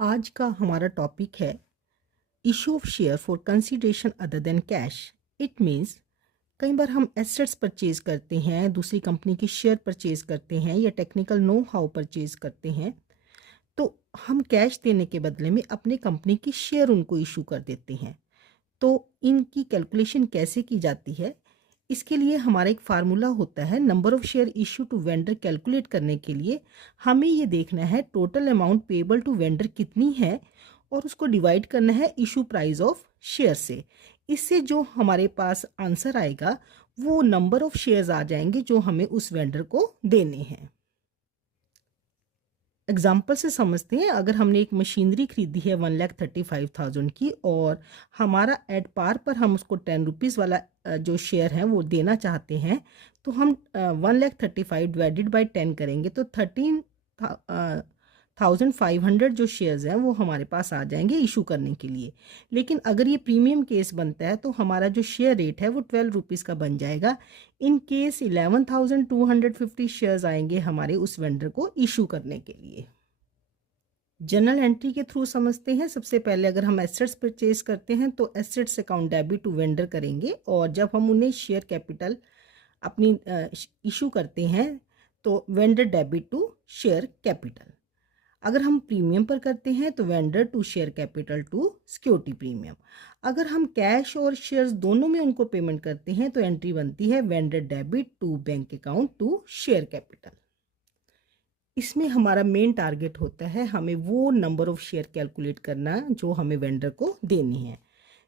आज का हमारा टॉपिक है issue of share for consideration other than cash. It means कई बार हम एसेट्स परचेज करते हैं, दूसरी कंपनी के शेयर परचेज करते हैं या टेक्निकल नो हाउ परचेज करते हैं, तो हम कैश देने के बदले में अपने कंपनी की शेयर उनको इशू कर देते हैं। तो इनकी कैलकुलेशन कैसे की जाती है, इसके लिए हमारा एक फार्मूला होता है। Number of share issue to vendor calculate करने के लिए हमें ये देखना है total amount payable to vendor कितनी है और उसको डिवाइड करना है इशू प्राइस ऑफ शेयर से। इससे जो हमारे पास आंसर आएगा वो नंबर ऑफ शेयर्स आ जाएंगे जो हमें उस वेंडर को देने हैं। एग्जाम्पल से समझते हैं। अगर हमने एक मशीनरी खरीदी है 1,35,000 की और हमारा एट पार पर हम उसको 10 रुपीज़ वाला जो शेयर है वो देना चाहते हैं, तो हम 1,35,000 डिवाइडेड बाई 10 करेंगे तो 13,500 जो शेयर्स हैं वो हमारे पास आ जाएंगे इशू करने के लिए। लेकिन अगर ये प्रीमियम केस बनता है तो हमारा जो शेयर रेट है वो 12 रुपीज़ का बन जाएगा। इन केस 11,250 शेयर्स आएंगे हमारे उस वेंडर को इशू करने के लिए। जर्नल एंट्री के थ्रू समझते हैं। सबसे पहले अगर हम एसेट्स परचेज करते हैं तो assets account debit to vendor करेंगे, और जब हम उन्हें शेयर कैपिटल अपनी इशू करते हैं तो vendor debit to share capital. अगर हम प्रीमियम पर करते हैं तो vendor to share capital to security premium. अगर हम कैश और शेयर्स दोनों में उनको पेमेंट करते हैं तो एंट्री बनती है vendor debit to bank account to share capital. इसमें हमारा मेन टारगेट होता है हमें वो नंबर ऑफ शेयर कैलकुलेट करना जो हमें वेंडर को देनी है।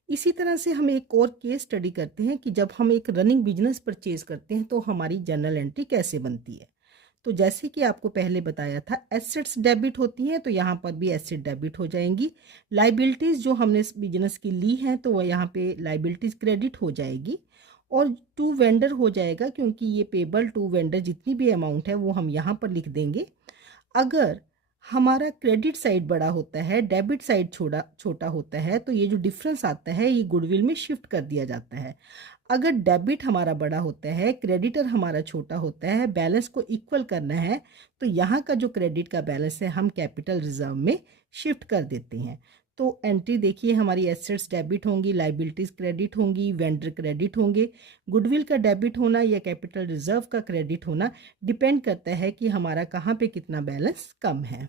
इसी तरह से हम एक और केस स्टडी करते हैं कि जब हम एक रनिंग बिजनेस परचेज करते हैं तो हमारी जर्नल एंट्री कैसे बनती है। तो जैसे कि आपको पहले बताया था, एसेट्स डेबिट होती हैं तो यहाँ पर भी एसेट डेबिट हो जाएंगी। लाइबिलिटीज़ जो हमने इस बिजनेस की ली हैं तो वह यहाँ पे लाइबिलिटीज़ क्रेडिट हो जाएगी, और टू वेंडर हो जाएगा क्योंकि ये पेबल टू वेंडर जितनी भी अमाउंट है वो हम यहाँ पर लिख देंगे। अगर हमारा क्रेडिट साइड बड़ा होता है, डेबिट साइड छोटा होता है, तो ये जो डिफरेंस आता है ये गुडविल में शिफ्ट कर दिया जाता है। अगर डेबिट हमारा बड़ा होता है, क्रेडिटर हमारा छोटा होता है, बैलेंस को इक्वल करना है, तो यहाँ का जो क्रेडिट का बैलेंस है हम कैपिटल रिजर्व में शिफ्ट कर देते हैं। तो एंट्री देखिए, हमारी एसेट्स डेबिट होंगी, लाइबिलिटीज़ क्रेडिट होंगी, वेंडर क्रेडिट होंगे। गुडविल का डेबिट होना या कैपिटल रिजर्व का क्रेडिट होना डिपेंड करता है कि हमारा कहाँ पे कितना बैलेंस कम है।